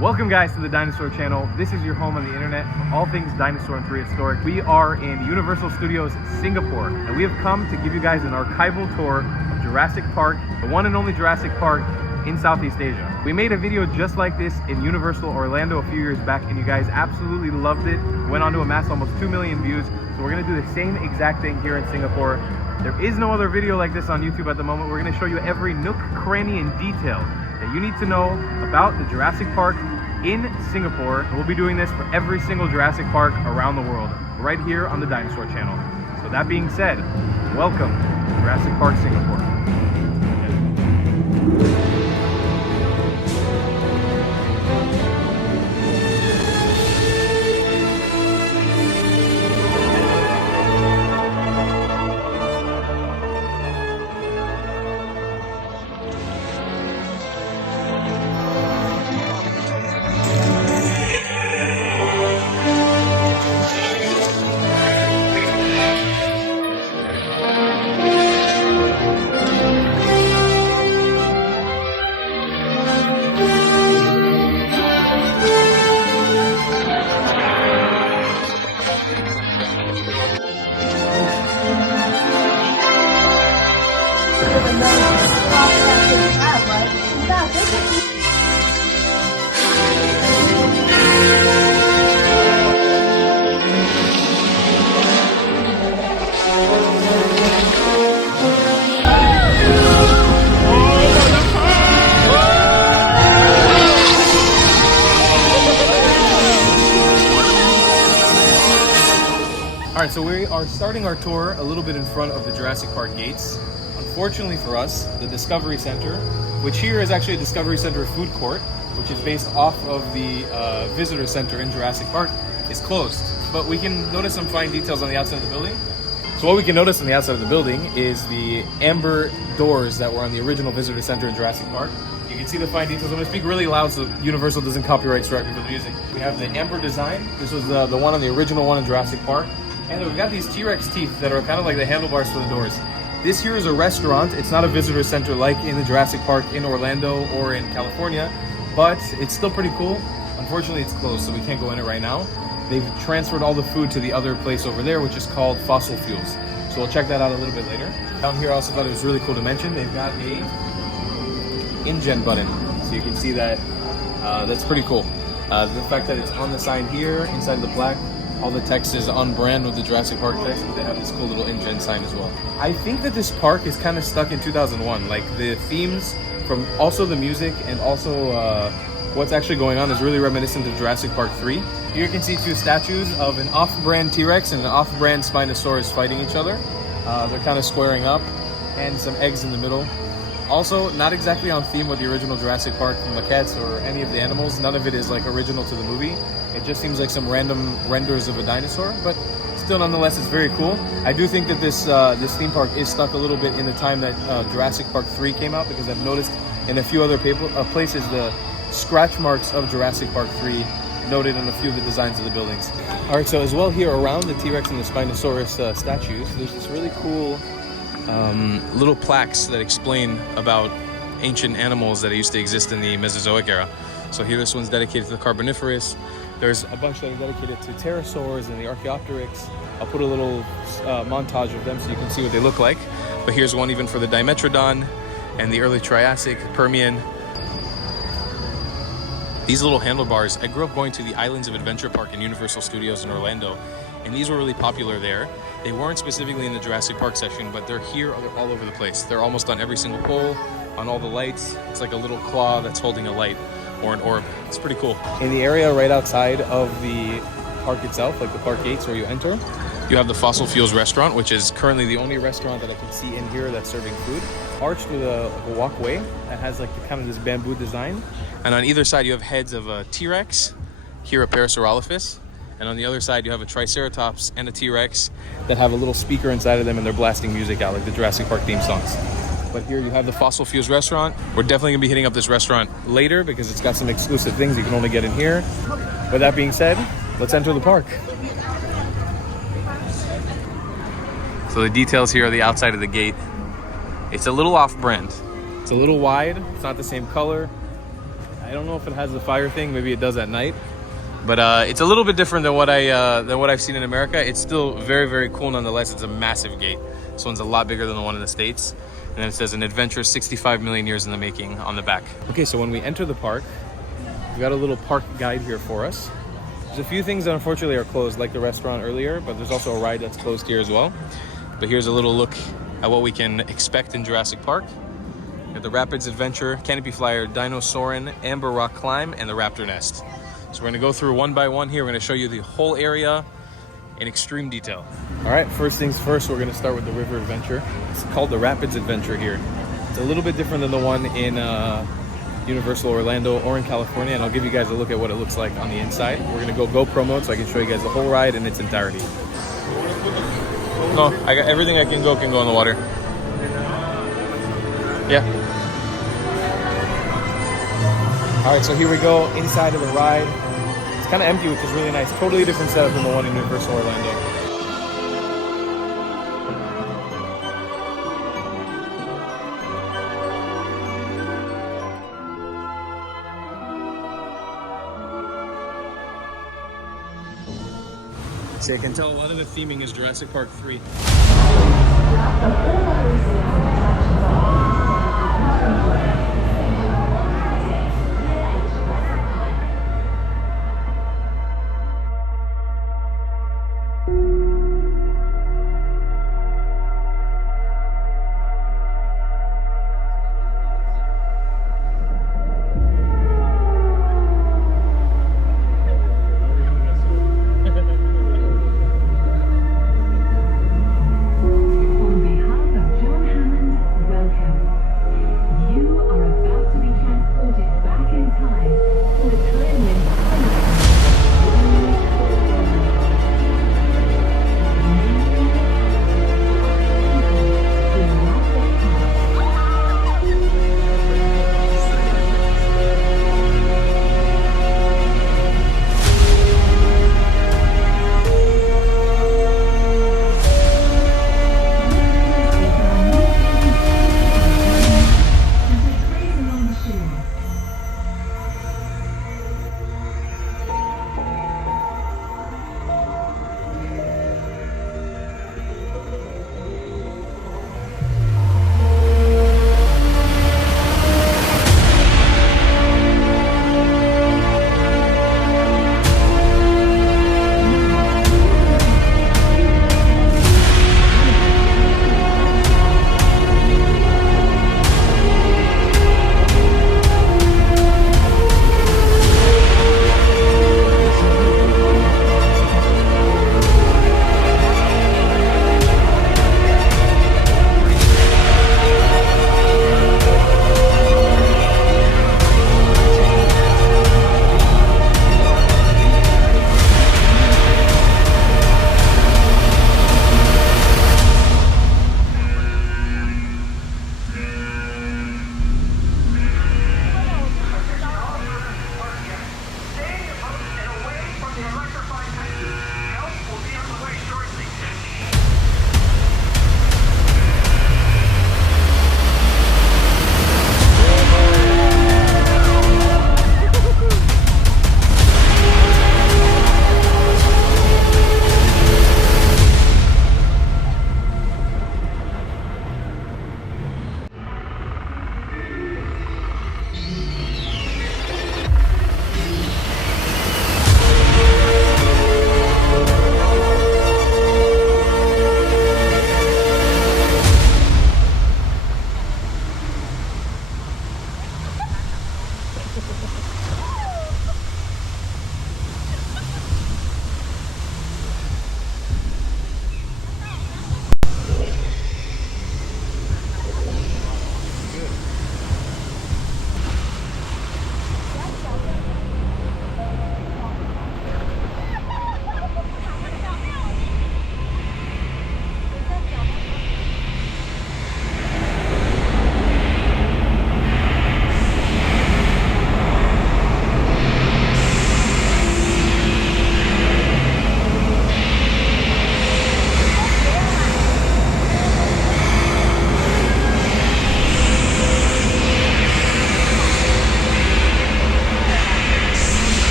Welcome guys to the Dinosaur channel. This is your home on the internet for all things Dinosaur and prehistoric. We are in Universal Studios Singapore, and we have come to give you guys an archival tour of Jurassic Park, the one and only Jurassic Park in Southeast Asia. We made a video just like this in Universal Orlando a few years back, and you guys absolutely loved it. Went on to amass almost 2 million views. So we're gonna do the same exact thing here in Singapore. There is no other video like this on YouTube at the moment. We're gonna show you every nook, cranny, and detail that you need to know about the Jurassic Park in Singapore. And we'll be doing this for every single Jurassic Park around the world, right here on the Dinosaur channel. So that being said, welcome to Jurassic Park Singapore. Alright, so we are starting our tour a little bit in front of the Jurassic Park gates. Unfortunately for us, the Discovery Center, which here is actually a Discovery Center food court, which is based off of the visitor center in Jurassic Park, is closed. But we can notice some fine details on the outside of the building. So what we can notice on the outside of the building is the amber doors that were on the original visitor center in Jurassic Park. You can see the fine details. I'm going to speak really loud so Universal doesn't copyright strike me for the music. We have the amber design. This was the one on the original one in Jurassic Park. And we've got these T-Rex teeth that are kind of like the handlebars for the doors. This here is a restaurant. It's not a visitor center like in the Jurassic Park in Orlando or in California, but it's still pretty cool. Unfortunately, it's closed, so we can't go in it right now. They've transferred all the food to the other place over there, which is called Fossil Fuels. So we'll check that out a little bit later. Down here, I also thought it was really cool to mention, they've got a InGen button. So you can see that, that's pretty cool. The fact that it's on the sign here, inside the black, all the text is on brand with the Jurassic Park text, but they have this cool little InGen sign as well. I think that this park is kind of stuck in 2001. Like the themes from also the music and also what's actually going on is really reminiscent of Jurassic Park 3. Here you can see two statues of an off-brand T-Rex and an off-brand Spinosaurus fighting each other. They're kind of squaring up, and some eggs in the middle. Also, not exactly on theme with the original Jurassic Park maquettes or any of the animals. None of it is like original to the movie. It just seems like some random renders of a dinosaur, but still nonetheless it's very cool. I do think that this theme park is stuck a little bit in the time that Jurassic Park 3 came out, because I've noticed in a few other places the scratch marks of Jurassic Park 3 noted on a few of the designs of the buildings. Alright, so as well here around the T-Rex and the Spinosaurus statues, there's this really cool little plaques that explain about ancient animals that used to exist in the Mesozoic era. So here this one's dedicated to the Carboniferous. There's a bunch that are dedicated to pterosaurs and the Archaeopteryx. I'll put a little montage of them so you can see what they look like. But here's one even for the Dimetrodon and the early Triassic, Permian. These little handlebars, I grew up going to the Islands of Adventure Park in Universal Studios in Orlando, and these were really popular there. They weren't specifically in the Jurassic Park section, but they're here all over the place. They're almost on every single pole, on all the lights. It's like a little claw that's holding a light or an orb. It's pretty cool. In the area right outside of the park itself, like the park gates where you enter, you have the Fossil Fuels restaurant, which is currently the only restaurant that I can see in here that's serving food. Arched with a walkway that has like kind of this bamboo design. And on either side you have heads of a T-Rex, here a Parasaurolophus, and on the other side you have a Triceratops and a T-Rex that have a little speaker inside of them, and they're blasting music out like the Jurassic Park theme songs. But here you have the Fossil Fuels restaurant. We're definitely gonna be hitting up this restaurant later because it's got some exclusive things you can only get in here. With that being said, let's enter the park. So the details here are the outside of the gate. It's a little off-brand. It's a little wide, it's not the same color. I don't know if it has the fire thing. Maybe it does at night. But it's a little bit different than what I've seen in America. It's still very, very cool nonetheless. It's a massive gate. This one's a lot bigger than the one in the States. And then it says an adventure 65 million years in the making on the back. Okay, so when we enter the park, we got a little park guide here for us. There's a few things that unfortunately are closed, like the restaurant earlier, but there's also a ride that's closed here as well. But here's a little look at what we can expect in Jurassic Park. We have the Rapids Adventure, Canopy Flyer, Dino-soarin, Amber Rock Climb, and the Raptor Nest. So we're gonna go through one by one here. We're gonna show you the whole area in extreme detail. All right, first things first, we're gonna start with the river adventure. It's called the Rapids Adventure here. It's a little bit different than the one in Universal Orlando or in California, and I'll give you guys a look at what it looks like on the inside. We're gonna go GoPro mode so I can show you guys the whole ride in its entirety. No, I got everything I can go in the water. Yeah. All right, so here we go inside of the ride. It's kind of empty, which is really nice. Totally different setup than the one in Universal Orlando. So I can tell a lot of the theming is Jurassic Park 3. On behalf of John Hammond, welcome. You are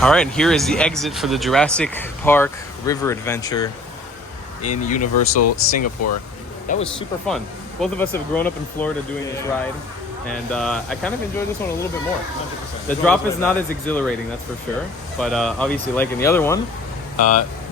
All right, here is the exit for the Jurassic Park River Adventure in Universal Singapore. That was super fun. Both of us have grown up in Florida doing this ride, and I kind of enjoyed this one a little bit more. 100%. The drop is not as exhilarating, that's for sure. But obviously, like in the other one,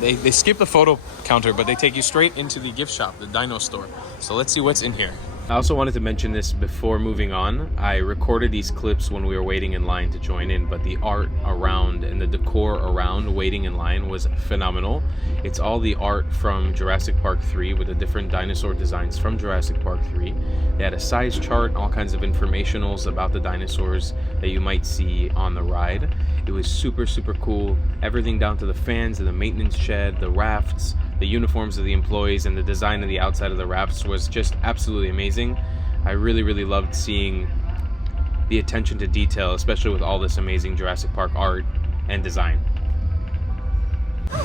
they skip the photo counter, but they take you straight into the gift shop, the Dino store. So let's see what's in here. I also wanted to mention this before moving on. I recorded these clips when we were waiting in line to join in, but the art around and the decor around waiting in line was phenomenal. It's all the art from Jurassic Park 3 with the different dinosaur designs from Jurassic Park 3. They had a size chart, all kinds of informationals about the dinosaurs that you might see on the ride. It was super, super cool. Everything down to the fans and the maintenance shed, the rafts, the uniforms of the employees, and the design of the outside of the rafts was just absolutely amazing. I really, really loved seeing the attention to detail, especially with all this amazing Jurassic Park art and design.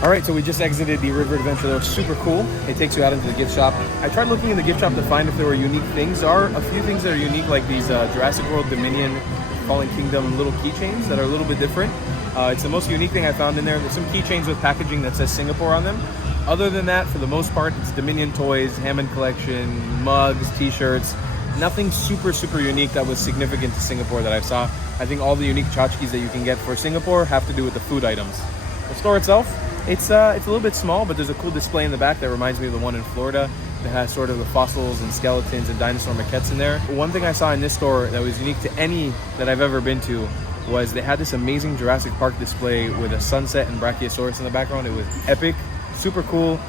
All right, so we just exited the river adventure. That was super cool. It takes you out into the gift shop. I tried looking in the gift shop to find if there were unique things. There are a few things that are unique, like these Jurassic World Dominion Fallen Kingdom little keychains that are a little bit different. It's the most unique thing I found in there. There's some keychains with packaging that says Singapore on them. Other than that, for the most part, it's Dominion toys, Hammond collection, mugs, t-shirts. Nothing super, super unique that was significant to Singapore that I saw. I think all the unique tchotchkes that you can get for Singapore have to do with the food items. The store itself, it's a little bit small, but there's a cool display in the back that reminds me of the one in Florida that has sort of the fossils and skeletons and dinosaur maquettes in there. One thing I saw in this store that was unique to any that I've ever been to was they had this amazing Jurassic Park display with a sunset and Brachiosaurus in the background. It was epic. Super cool.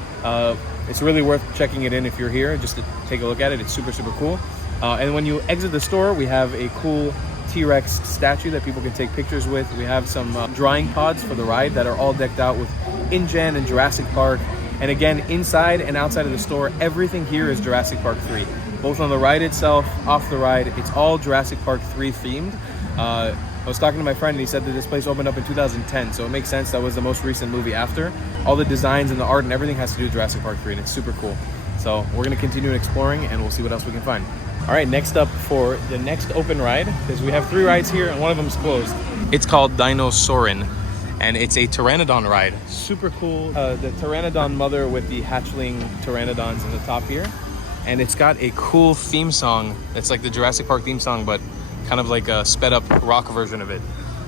It's really worth checking it in if you're here just to take a look at it. It's super, super cool. And when you exit the store, we have a cool T-Rex statue that people can take pictures with. We have some drying pods for the ride that are all decked out with InGen and Jurassic Park. And again, inside and outside of the store, everything here is Jurassic Park 3. Both on the ride itself, off the ride, it's all Jurassic Park 3 themed. I was talking to my friend and he said that this place opened up in 2010, so it makes sense. That was the most recent movie after. All the designs and the art and everything has to do with Jurassic Park 3, and it's super cool. So we're gonna continue exploring and we'll see what else we can find. All right, next up for the next open ride, because we have 3 rides here and one of them's closed. It's called Dino-soarin, and it's a pteranodon ride. Super cool. The pteranodon mother with the hatchling pteranodons in the top here. And it's got a cool theme song. It's like the Jurassic Park theme song, but kind of like a sped up rock version of it.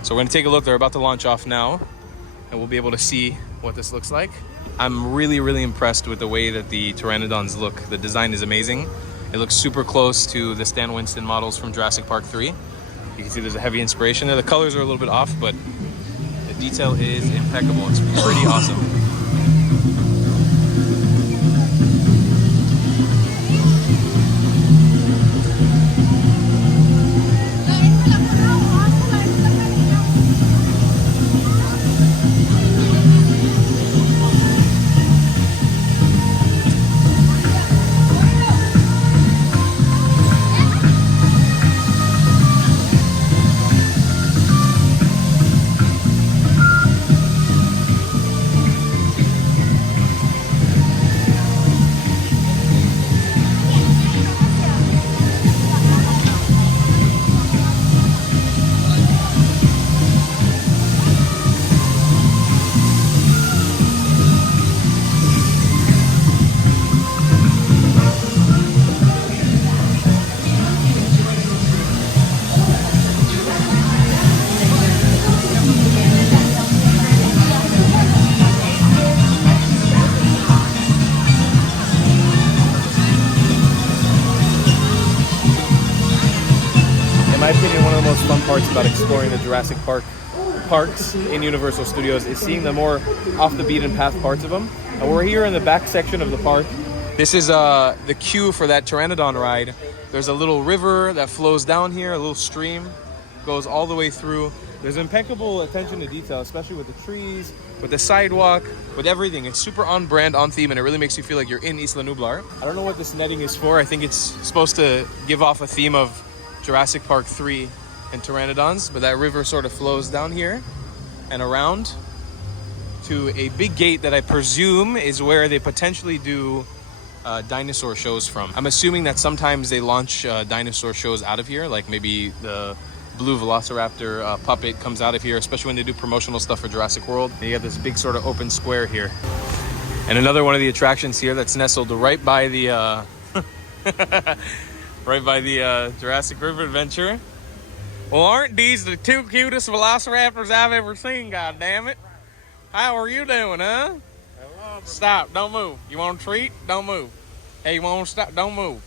So we're gonna take a look. They're about to launch off now, and we'll be able to see what this looks like. I'm really, really impressed with the way that the pteranodons look. The design is amazing. It looks super close to the Stan Winston models from Jurassic Park 3. You can see there's a heavy inspiration there. The colors are a little bit off, but the detail is impeccable. It's pretty awesome. my opinion, one of the most fun parts about exploring the Jurassic Park parks in Universal Studios is seeing the more off the beaten path parts of them. And we're here in the back section of the park. This is the queue for that Pteranodon ride. There's a little river that flows down here, a little stream, goes all the way through. There's impeccable attention to detail, especially with the trees, with the sidewalk, with everything. It's super on brand, on theme, and it really makes you feel like you're in Isla Nublar. I don't know what this netting is for. I think it's supposed to give off a theme of Jurassic Park 3 and Pteranodons, but that river sort of flows down here and around to a big gate that I presume is where they potentially do dinosaur shows from. I'm assuming that sometimes they launch dinosaur shows out of here, like maybe the blue Velociraptor puppet comes out of here, especially when they do promotional stuff for Jurassic World. And you got this big sort of open square here. And another one of the attractions here that's nestled right by the Jurassic River Adventure. Well, aren't these the two cutest Velociraptors I've ever seen, god damn it? How are you doing, huh? Stop, don't move. You want a treat? Don't move. Hey, you want to stop? Don't move.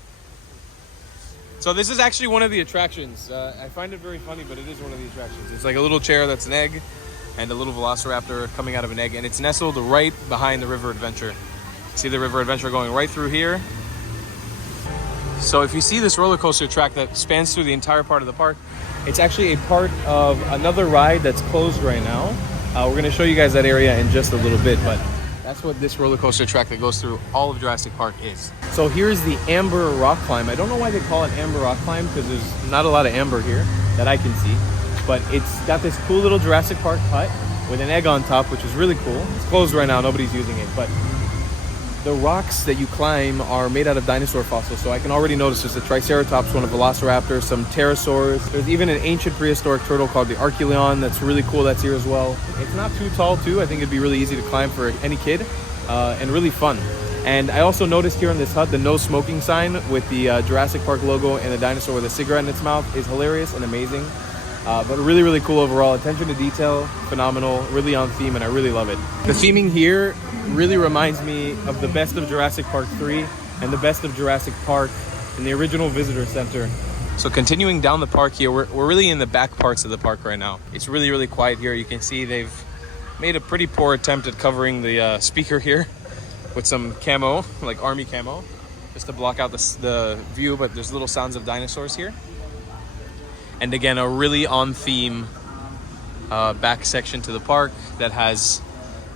So this is actually one of the attractions. I find it very funny, but it is one of the attractions. It's like a little chair that's an egg and a little Velociraptor coming out of an egg, and it's nestled right behind the River Adventure. See the River Adventure going right through here. So if you see this roller coaster track that spans through the entire part of the park, it's actually a part of another ride that's closed right now. We're going to show you guys that area in just a little bit, but that's what this roller coaster track that goes through all of Jurassic Park is. So here's the Amber Rock Climb. I don't know why they call it Amber Rock Climb, because there's not a lot of amber here that I can see. But it's got this cool little Jurassic Park hut with an egg on top, which is really cool. It's closed right now, nobody's using it, but the rocks that you climb are made out of dinosaur fossils. So I can already notice there's a Triceratops, one of Velociraptors, some pterosaurs. There's even an ancient prehistoric turtle called the Archeleon that's really cool, that's here as well. It's not too tall too. I think it'd be really easy to climb for any kid and really fun. And I also noticed here in this hut, the no smoking sign with the Jurassic Park logo and the dinosaur with a cigarette in its mouth is hilarious and amazing. But really, really cool overall. Attention to detail, phenomenal, really on theme, and I really love it. The theming here really reminds me of the best of Jurassic Park 3 and the best of Jurassic Park in the original visitor center. So continuing down the park here, we're really in the back parts of the park right now. It's really, really quiet here. You can see they've made a pretty poor attempt at covering the speaker here with some camo, like army camo, just to block out the view, but there's little sounds of dinosaurs here. And again, a really on theme back section to the park that has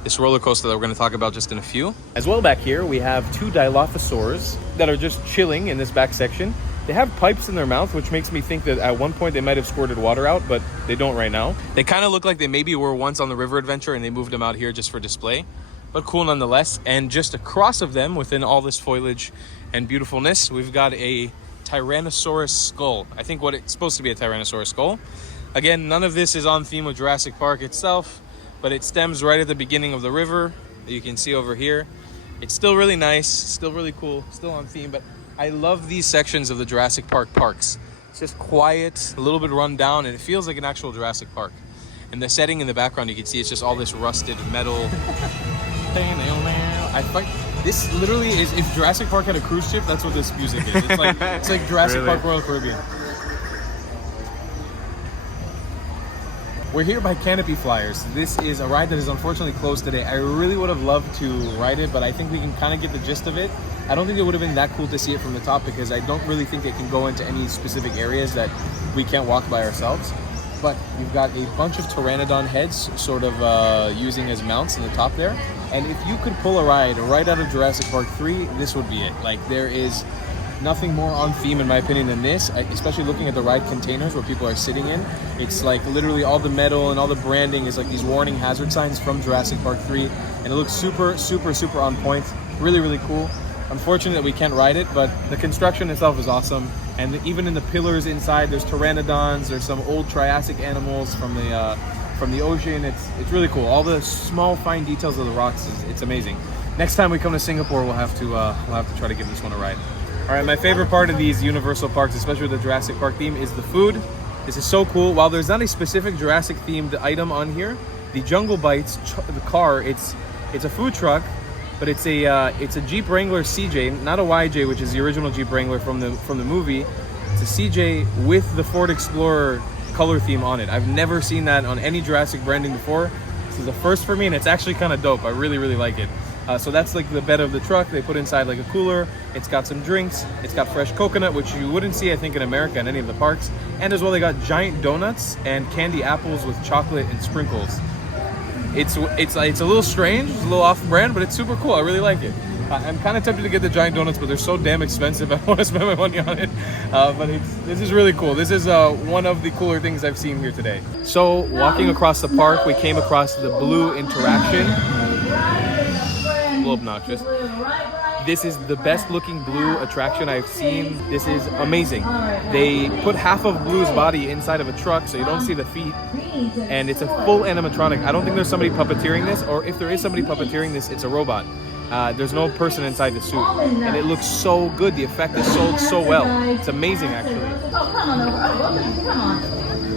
this roller coaster that we're going to talk about just in a few. As well back here, we have two Dilophosaurs that are just chilling in this back section. They have pipes in their mouth, which makes me think that at one point they might have squirted water out, but they don't right now. They kind of look like they maybe were once on the River Adventure and they moved them out here just for display, but cool nonetheless. And just across of them, within all this foliage and beautifulness, we've got a Tyrannosaurus skull. I think what it's supposed to be a Tyrannosaurus skull. Again, none of this is on theme with Jurassic Park itself, but it stems right at the beginning of the river that you can see over here. It's still really nice, still really cool, still on theme, but I love these sections of the Jurassic Park parks. It's just quiet, a little bit run down, and it feels like an actual Jurassic Park. And the setting in the background, you can see it's just all this rusted metal. This literally is, if Jurassic Park had a cruise ship, that's what this music is. It's like Jurassic Really? Park Royal Caribbean. We're here by Canopy Flyers. This is a ride that is unfortunately closed today. I really would have loved to ride it, but I think we can kind of get the gist of it. I don't think it would have been that cool to see it from the top because I don't really think it can go into any specific areas that we can't walk by ourselves. But you've got a bunch of pteranodon heads sort of using as mounts in the top there. And if you could pull a ride right out of Jurassic Park 3, this would be it. Like, there is nothing more on theme in my opinion than this, especially looking at the ride containers where people are sitting in. It's like literally all the metal and all the branding is like these warning hazard signs from Jurassic Park 3, and it looks super, super, super on point. Really, really cool. Unfortunate that we can't ride it, but the construction itself is awesome. And even in the pillars inside, there's pteranodons, there's some old Triassic animals from the ocean. It's really cool. All the small, fine details of the rocks, it's amazing. Next time we come to Singapore, we'll have to try to give this one a ride. All right, my favorite part of these Universal parks, especially with the Jurassic Park theme, is the food. This is so cool. While there's not a specific Jurassic themed item on here, the Jungle Bites, the car, it's a food truck, but it's a Jeep Wrangler CJ, not a YJ, which is the original Jeep Wrangler from the movie. It's a CJ with the Ford Explorer color theme on it. I've never seen that on any Jurassic branding before. This is the first for me, and it's actually kind of dope. I really, really like it. So that's like the bed of the truck. They put inside like a cooler. It's got some drinks. It's got fresh coconut, which you wouldn't see, I think, in America in any of the parks. And as well, they got giant donuts and candy apples with chocolate and sprinkles. It's a little strange, it's a little off-brand, but it's super cool. I really like it. I'm kind of tempted to get the giant donuts, but they're so damn expensive. I don't want to spend my money on it. But this is really cool. This is one of the cooler things I've seen here today. So walking across the park, we came across the Blue Interaction. A little obnoxious. This is the best looking Blue attraction I've seen. This is amazing. They put half of Blue's body inside of a truck so you don't see the feet. And it's a full animatronic. I don't think there's somebody puppeteering this, or if there is somebody puppeteering this, it's a robot. There's no person inside the suit. And it looks so good. The effect is sold so well. It's amazing, actually. Oh, come on over. Oh, come on.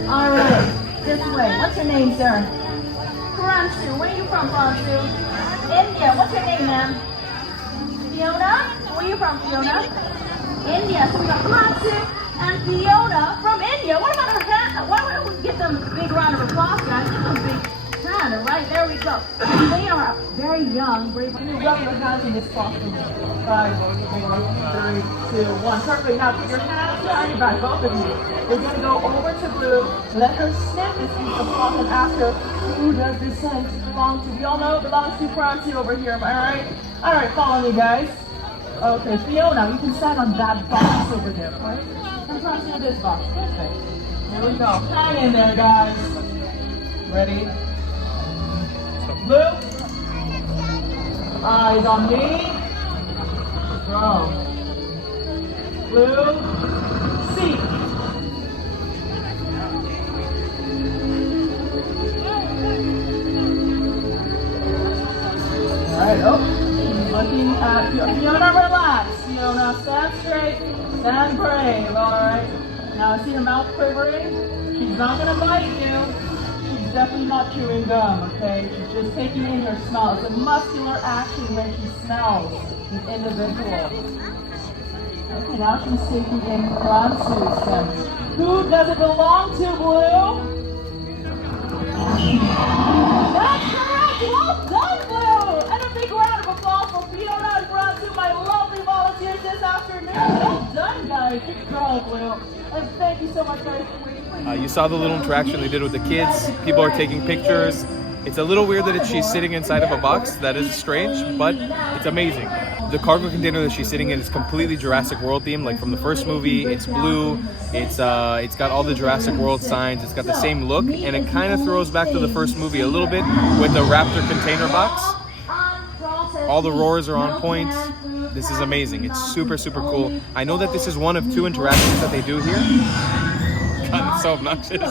All right, this way. What's your name, sir? Fransu. Where are you from, Fransu? India. What's your name, ma'am? Fiona? Where are you from, Fiona? India. So we got Fransu and Fiona from India. What about our hand? Why don't we give them a big round of applause, guys? Give them a big hand. Right, there we go. They are very young. Brave. Can you rub your hands in this costume? 5, 4, 3, 2, 1. Perfect. Now put your hands behind your back, both of you. We're going to go over to Blue. Let her sniff this piece of cloth and ask her, who does this scent belong to? We all know it belongs to Francie over here. Am I right? All right, follow me, guys. Okay, Fiona, you can stand on that box over there, right? And Francie on this box. Perfect. Here we go. Hang in there, guys. Ready? Blue. Eyes on me. Go. Blue. Seat. Alright, looking at Fiona, relax. Fiona, stand straight, stand brave, alright? Now I see her mouth quivering. She's not gonna bite you. She's definitely not chewing gum, okay? She's just taking in her smell. It's a muscular action when she smells an individual. Okay, now she's taking in Fransu's scent. Who does it belong to, Blue? That's correct! Well done, Blue! And a big round of applause for Fiona and Fransu, my lovely volunteers this afternoon. Well done, guys. Good job, Blue. And thank you so much, guys, for waiting. You saw the little interaction they did with the kids. People are taking pictures. It's a little weird that she's sitting inside of a box. That is strange, but it's amazing. The cargo container that she's sitting in is completely Jurassic World themed, like from the first movie. It's blue. It's got all the Jurassic World signs. It's got the same look, and it kind of throws back to the first movie a little bit with the Raptor container box. All the roars are on point. This is amazing. It's super, super cool. I know that this is one of 2 interactions that they do here. God, it's so obnoxious.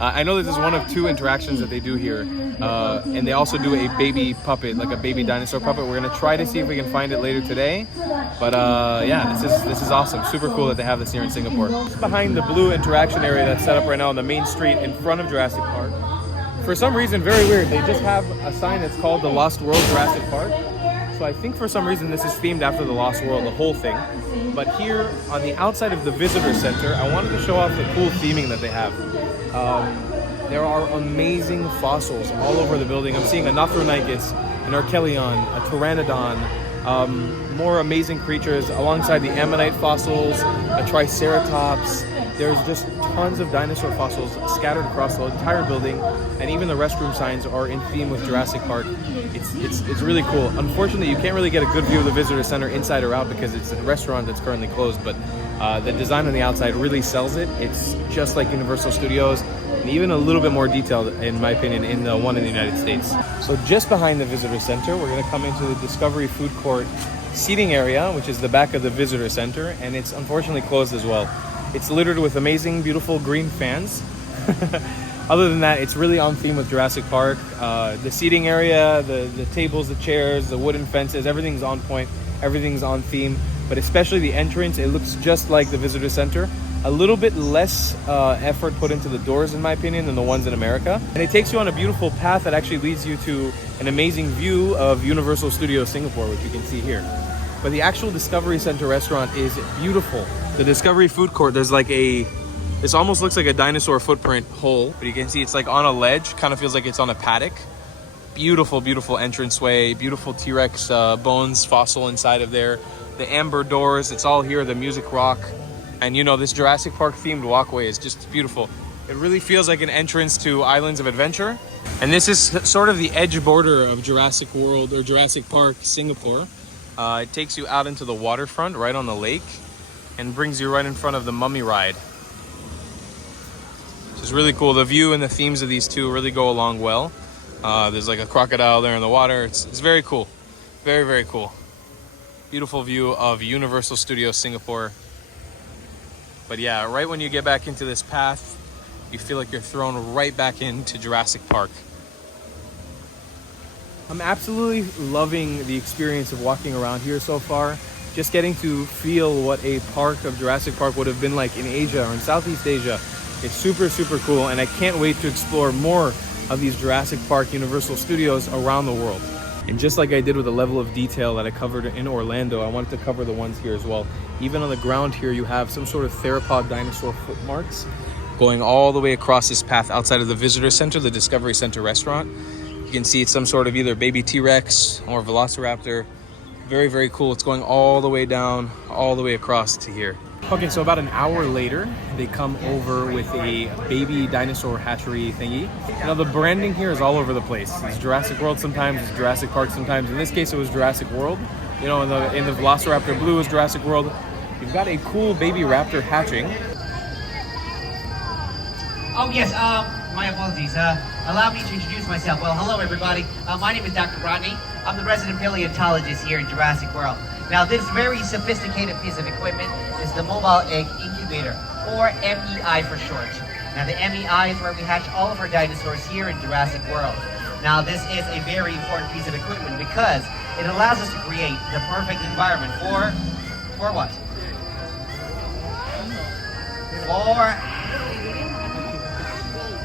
I know this is one of 2 interactions that they do here, and they also do a baby puppet, like a baby dinosaur puppet. We're gonna try to see if we can find it later today, but yeah, this is awesome. Super cool that they have this here in Singapore. Just behind the Blue interaction area that's set up right now on the main street in front of Jurassic Park. For some reason, very weird, they just have a sign that's called the Lost World Jurassic Park. So I think for some reason this is themed after the Lost World, the whole thing. But here on the outside of the visitor center, I wanted to show off the cool theming that they have. There are amazing fossils all over the building. I'm seeing a Nothronychus, an Archelion, a Pteranodon, more amazing creatures alongside the Ammonite fossils, a Triceratops. There's just tons of dinosaur fossils scattered across the entire building, and even the restroom signs are in theme with Jurassic Park. It's really cool. Unfortunately, you can't really get a good view of the visitor center inside or out because it's a restaurant that's currently closed, but the design on the outside really sells it. It's just like Universal Studios, and even a little bit more detailed, in my opinion, in the one in the United States. So just behind the visitor center, we're going to come into the Discovery Food Court seating area, which is the back of the visitor center, and it's unfortunately closed as well. It's littered with amazing, beautiful green fans. Other than that, it's really on theme with Jurassic Park. The seating area, the tables, the chairs, the wooden fences, everything's on point, everything's on theme. But especially the entrance, it looks just like the visitor center. A little bit less effort put into the doors, in my opinion, than the ones in America. And it takes you on a beautiful path that actually leads you to an amazing view of Universal Studios Singapore, which you can see here. But the actual Discovery Center restaurant is beautiful. The Discovery Food Court, there's like this almost looks like a dinosaur footprint hole, but you can see it's like on a ledge, kind of feels like it's on a paddock. Beautiful, beautiful entranceway, beautiful T-Rex bones fossil inside of there. The amber doors, it's all here, the music rock. And you know, this Jurassic Park themed walkway is just beautiful. It really feels like an entrance to Islands of Adventure. And this is sort of the edge border of Jurassic World or Jurassic Park Singapore. It takes you out into the waterfront, right on the lake, and brings you right in front of the Mummy Ride. Which is really cool. The view and the themes of these two really go along well. There's like a crocodile there in the water. It's very cool. Very, very cool. Beautiful view of Universal Studios Singapore. But yeah, right when you get back into this path, you feel like you're thrown right back into Jurassic Park. I'm absolutely loving the experience of walking around here so far. Just getting to feel what a park of Jurassic Park would have been like in Asia or in Southeast Asia. It's super, super cool, and I can't wait to explore more of these Jurassic Park Universal Studios around the world. And just like I did with the level of detail that I covered in Orlando, I wanted to cover the ones here as well. Even on the ground here, you have some sort of theropod dinosaur footmarks going all the way across this path outside of the visitor center, the Discovery Center restaurant. You can see it's some sort of either baby T-Rex or Velociraptor. Very, very cool. It's going all the way down, all the way across to here. Okay, so about an hour later, they come over with a baby dinosaur hatchery thingy. Now the branding here is all over the place. It's Jurassic World sometimes, it's Jurassic Park sometimes. In this case, it was Jurassic World. You know, in the Velociraptor blue is Jurassic World. You've got a cool baby raptor hatching. Oh yes, my apologies. Allow me to introduce myself. Well, hello everybody. My name is Dr. Rodney. I'm the resident paleontologist here in Jurassic World. Now this very sophisticated piece of equipment is the Mobile Egg Incubator, or MEI for short. Now the MEI is where we hatch all of our dinosaurs here in Jurassic World. Now this is a very important piece of equipment because it allows us to create the perfect environment for what? For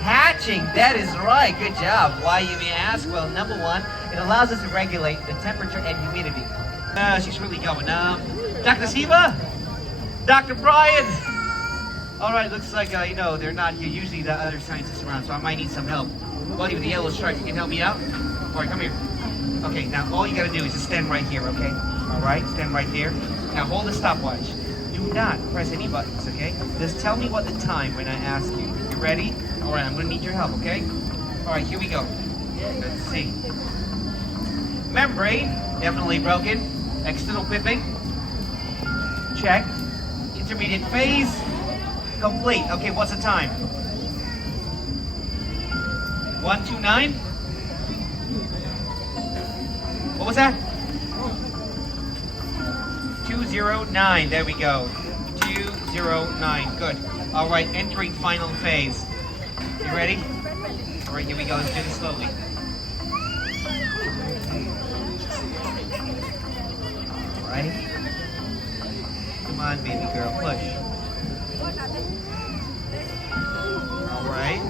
hatching. That is right. Good job. Why, you may ask? Well, number one, it allows us to regulate the temperature and humidity. She's really going. Dr. Siva? Dr. Brian? All right, looks like, you know, they're not here. Usually the other scientists around, so I might need some help. Buddy with the yellow stripe, you can help me out? All right, come here. Okay, now all you gotta do is just stand right here, okay? All right, stand right there. Now hold the stopwatch. Do not press any buttons, okay? Just tell me what the time when I ask you. You ready? All right, I'm gonna need your help, okay? All right, here we go. Let's see. Membrane, definitely broken. External pipping, check. Intermediate phase, complete. Okay, what's the time? 129? What was that? 209, there we go. 209, good. All right, entering final phase. You ready? All right, here we go, let's do this slowly. Right? Come on, baby girl, push. All right.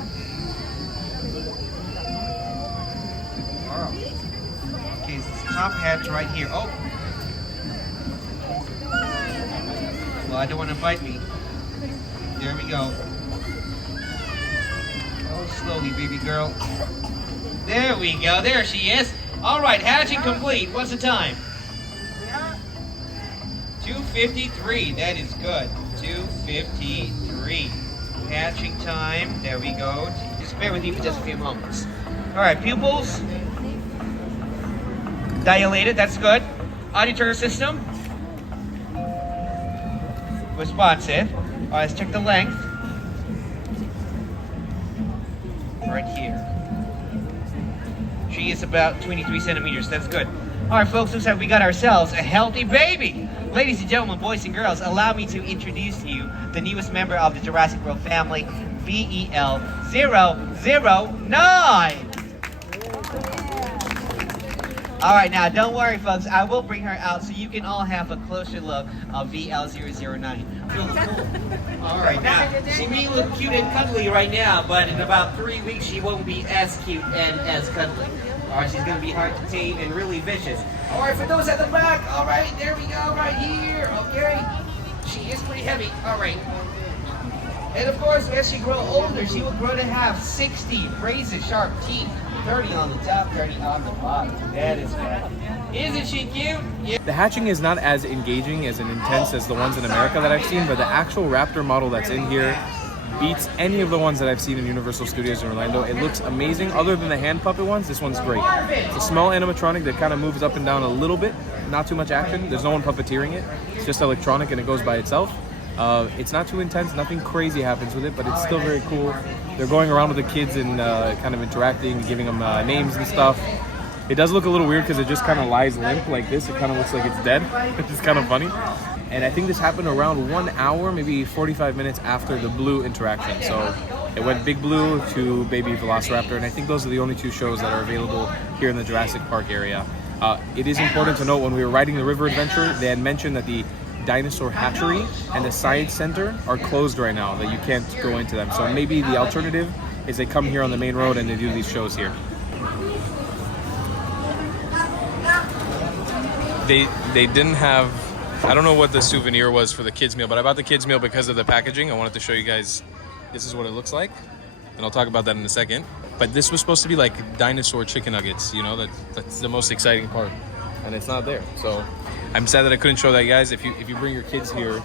Okay, so this top hatch right here. Oh. Well, I don't want to bite me. There we go. Oh, slowly, baby girl. There we go. There she is. All right, hatching complete. What's the time? 2:53, that is good. 2:53. Hatching time, there we go. Just bear with me for just a few moments. All right, pupils dilated, that's good. Auditory system responsive. All right, let's check the length. Right here. She is about 23 centimeters, that's good. All right, folks, looks like we got ourselves a healthy baby. Ladies and gentlemen, boys and girls, allow me to introduce to you the newest member of the Jurassic World family, VEL009. All right, now don't worry, folks. I will bring her out so you can all have a closer look of VL009. All right, now she may look cute and cuddly right now, but in about 3 weeks she won't be as cute and as cuddly. All right, she's gonna be hard to tame and really vicious. All right, for those at the back, all right, there we go, right here, okay. She is pretty heavy, all right. And of course, as she grows older, she will grow to have 60 razor sharp teeth, 30 on the top, 30 on the bottom. That is bad. Isn't she cute? Yeah. The hatching is not as engaging as and intense as the ones in America that I've seen, but the actual raptor model that's in here beats any of the ones that I've seen in Universal Studios in Orlando. It looks amazing. Other than the hand puppet ones, this one's great. It's a small animatronic that kind of moves up and down a little bit. Not too much action. There's no one puppeteering it. It's just electronic and it goes by itself. It's not too intense. Nothing crazy happens with it, but it's still very cool. They're going around with the kids and kind of interacting, giving them names and stuff. It does look a little weird because it just kind of lies limp like this. It kind of looks like it's dead, which is kind of funny. And I think this happened around 1 hour, maybe 45 minutes after the Blue interaction. So it went Big Blue to Baby Velociraptor, and I think those are the only 2 shows that are available here in the Jurassic Park area. It is important to note when we were riding the river adventure, they had mentioned that the Dinosaur Hatchery and the Science Center are closed right now, that you can't go into them. So maybe the alternative is they come here on the main road and they do these shows here. They didn't have, I don't know what the souvenir was for the kids meal, but I bought the kids meal because of the packaging. I wanted to show you guys, this is what it looks like. And I'll talk about that in a second. But this was supposed to be like dinosaur chicken nuggets, you know, that's the most exciting part. And it's not there. So I'm sad that I couldn't show that, guys. If you bring your kids here,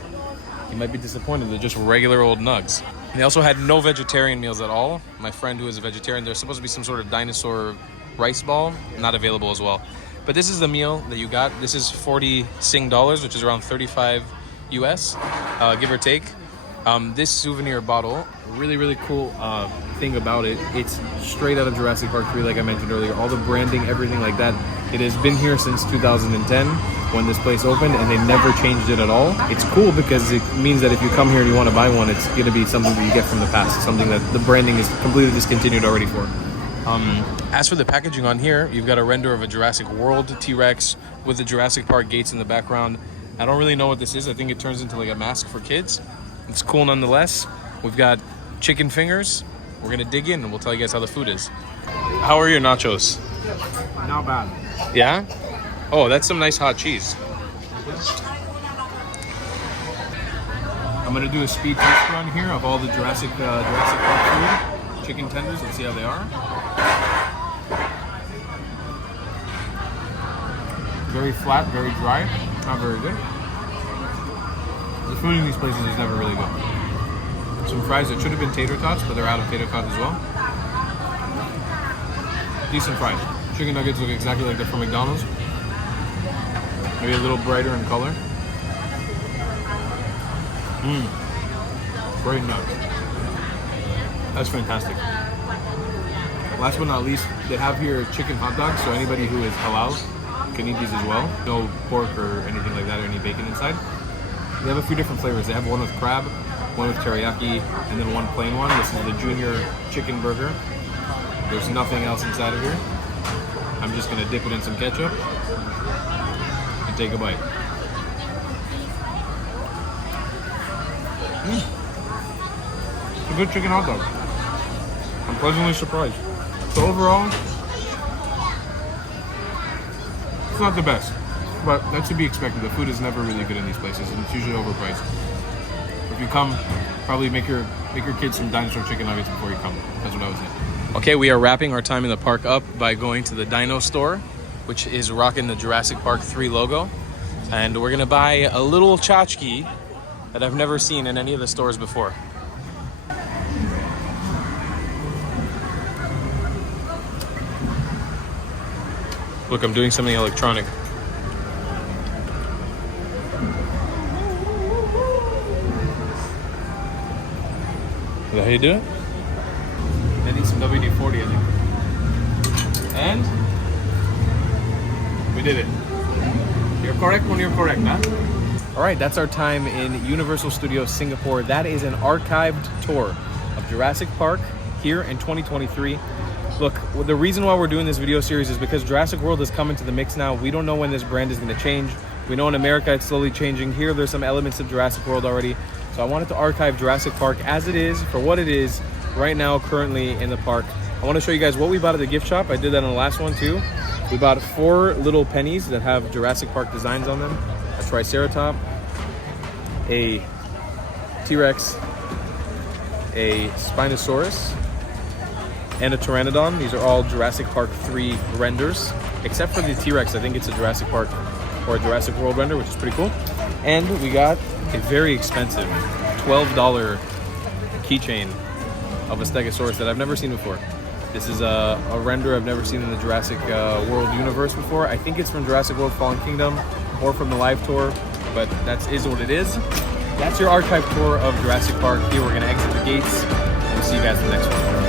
you might be disappointed. They're just regular old nugs. And they also had no vegetarian meals at all. My friend who is a vegetarian, there's supposed to be some sort of dinosaur rice ball, not available as well. But this is the meal that you got. This is 40 Sing dollars, which is around 35 US, give or take. This souvenir bottle, really cool thing about it, it's straight out of Jurassic Park 3, like I mentioned earlier. All the branding, everything like that. It has been here since 2010 when this place opened, and they never changed it at all. It's cool because it means that if you come here and you want to buy one, it's going to be something that you get from the past, something that the branding is completely discontinued already for. As for the packaging on here, you've got a render of a Jurassic World T-Rex with the Jurassic Park gates in the background. I don't really know what this is. I think it turns into like a mask for kids. It's cool nonetheless. We've got chicken fingers. We're gonna dig in and we'll tell you guys how the food is. How are your nachos? Not bad. Yeah? Oh, that's some nice hot cheese. I'm gonna do a speed test run here of all the Jurassic Park food. Chicken tenders, let's see how they are. Very flat, very dry, not very good. The food in these places is never really good. Some fries that should have been tater tots, but they're out of tater tots as well. Decent fries. Chicken nuggets look exactly like they're from McDonald's. Maybe a little brighter in color. Great nuts. That's fantastic. Last but not least, they have here chicken hot dogs, so anybody who is halal can eat these as well. No pork or anything like that, or any bacon inside. They have a few different flavors. They have one with crab, one with teriyaki, and then one plain one. This is the junior chicken burger. There's nothing else inside of here. I'm just gonna dip it in some ketchup and take a bite. It's a good chicken hot dog. I'm pleasantly surprised. So overall, it's not the best, but that's to be expected. The food is never really good in these places, and it's usually overpriced. If you come, probably make your kids some dinosaur chicken nuggets before you come. That's what I would say. Okay, we are wrapping our time in the park up by going to the Dino store, which is rocking the Jurassic Park 3 logo. And we're gonna buy a little tchotchke that I've never seen in any of the stores before. Look, I'm doing something electronic. Is that how you do it? I need some WD-40, I think. And we did it. You're correct when you're correct, huh? All right, that's our time in Universal Studios Singapore. That is an archived tour of Jurassic Park here in 2023. Look, the reason why we're doing this video series is because Jurassic World is coming to the mix now. We don't know when this brand is going to change. We know in America it's slowly changing. Here, there's some elements of Jurassic World already. So I wanted to archive Jurassic Park as it is, for what it is, right now, currently in the park. I want to show you guys what we bought at the gift shop. I did that in the last one too. We bought 4 little pennies that have Jurassic Park designs on them. A Triceratops, a T-Rex, a Spinosaurus, and a Pteranodon. These are all Jurassic Park 3 renders, except for the T-Rex. I think it's a Jurassic Park or a Jurassic World render, which is pretty cool. And we got a very expensive $12 keychain of a Stegosaurus that I've never seen before. This is a render I've never seen in the Jurassic World universe before. I think it's from Jurassic World Fallen Kingdom or from the live tour, but that is what it is. That's your archive tour of Jurassic Park. Here we're gonna exit the gates, and we'll see you guys in the next one.